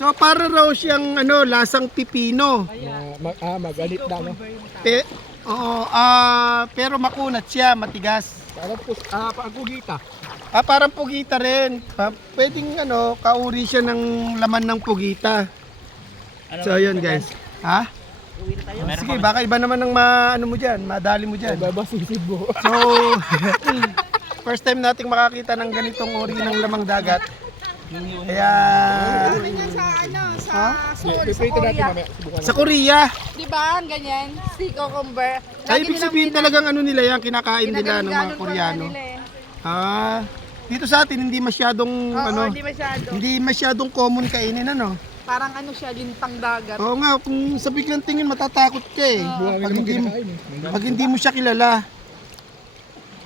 So para raw siyang ano, lasang pipino. Magalit na, no? Oo, pero makunat siya, matigas. Pagkugita. Parang pugita rin. Pwedeng ano, kauri siya ng laman ng pugita. So yun guys. Ha? Sige, baka iba naman ng ano mo dyan, madali mo dyan. Babasisid mo. So, first time nating makakita ng ganitong uri ng lamang dagat. Kaya, sa Korea. Di ba? Ganyan. Sea cucumber. Ay, ibig sabihin talagang ano nila yan, kinakain nila ng mga Koreano. Dito sa atin hindi masyadong hindi masyadong common kainin ano. Parang ano siya, lintang dagat. Oo nga, kung sa biglang tingin matatakot ka eh. Pag hindi mo siya kilala.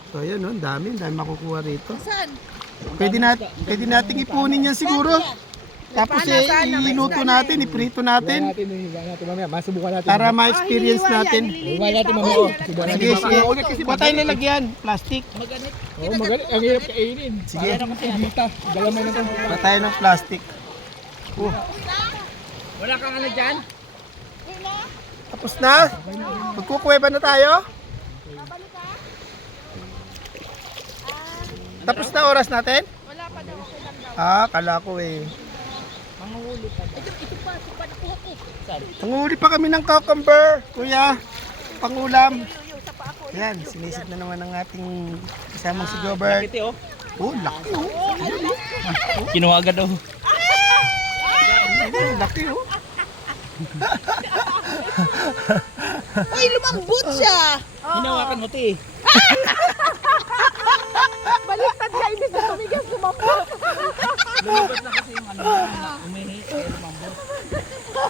So ayan, ang dami makukuha rito. Saan? Pwede nating ipunin yan siguro. Tapos iluto natin, iprito natin. Mamaya, masubukan natin. Para ma-experience natin. Subukan natin mamaya. Sige, sige. Huwag tayo nalagyan, plastic. Magalit. Ang hirap kainin. Sige. Gita. Galamay na ito. Huwag tayo ng plastic. Wala kang ano dyan? Tapos na? Magkukuweba na tayo? Tapos na oras natin? Wala pa daw. Kala ko eh. Manguhuli pa daw. Ito pa nakuha ko. Nanguhuli pa kami ng cucumber, kuya. Pangulam. Yan, sinisid na naman ang ating kasamang si Gobert. Laki oh. Laki oh. Kinuha agad oh. Laki oh. Uy, lumambot siya! Hinawakan mo ti. Baliktad ka, ibig na tumigas, lumambot. Lumabas na kasi yung ano, umihi, lumambot.